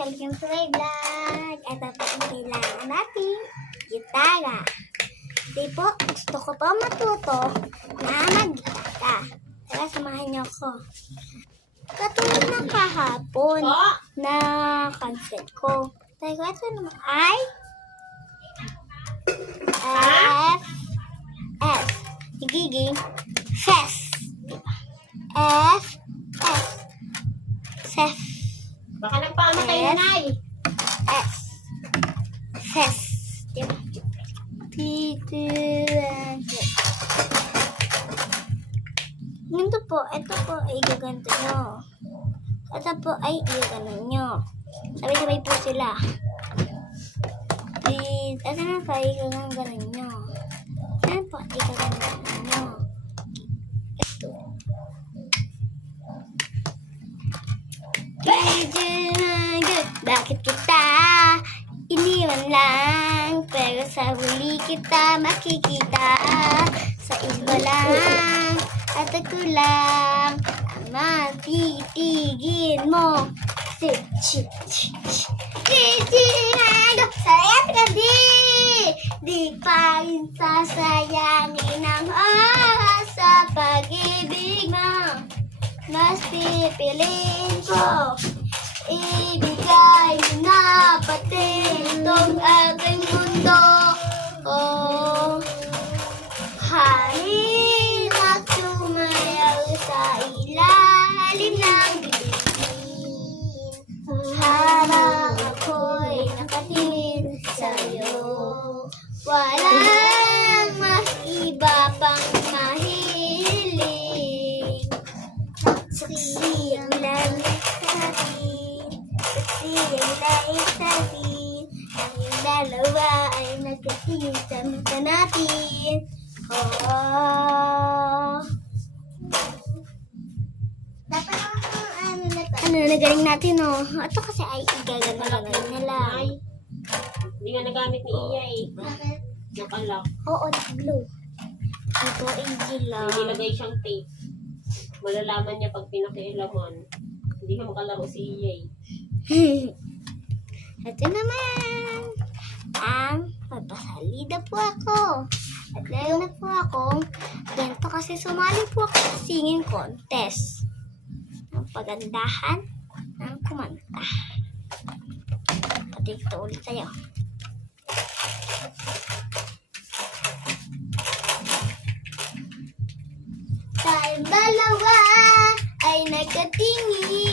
Welcome to my vlog. Ito po ang kailangan natin gitara. Kasi po, gusto ko po matuto na mag-gitara. Tara, samahan niyo ako. Katulad ng kahapon na concert ko. Tayo, ito naman ay F. Nagiging Fes. F. Fes. Baka nagpamatay na, Nay. S. Fes. Diba? Ganito po, ito po ay gaganto nyo. Ito po ay igaganon nyo. Sabay-sabay po sila. Ito na po ay igaganon nyo. Ito po ay igaganon nyo. Ito. Bakit kita iniwan lang? Pero sa huli kita makikita. Sa iba lang at ako lang ang matitigin mo. Sayang ka di pa rin sasayangin ang oras sa pag-ibig mo. Mas pipiliin ko ibigay mo na pati itong aking mundo. Oh, halina't sumayaw sa ilalim ng bituin. Harang ako'y nakatingin sa'yo. Walang mas iba pang mahiling. Saksi ang langit natin, saksi ang langit natin. Ang yung dalawa ay nagkatingin sa mata natin. Oh. Dapat ano na galing natin, oh. Ito kasi ay igagano nila. Nay, hindi nga nagamit ni Iya eh. Bakit? Nakalak. Oo, naka-glue. Ito ay gila. May nilagay siyang tape. Malalaman niya pag pinakialaman. Hindi ka makalaro si Iya eh. Ito naman ang magpasalida po ako. At lalo na po akong ganito kasi sumali po ako sa singing contest. Ang pagandahan ng kumanta. Pati ito ulit tayo. Tayong dalawa ay nagkatingin.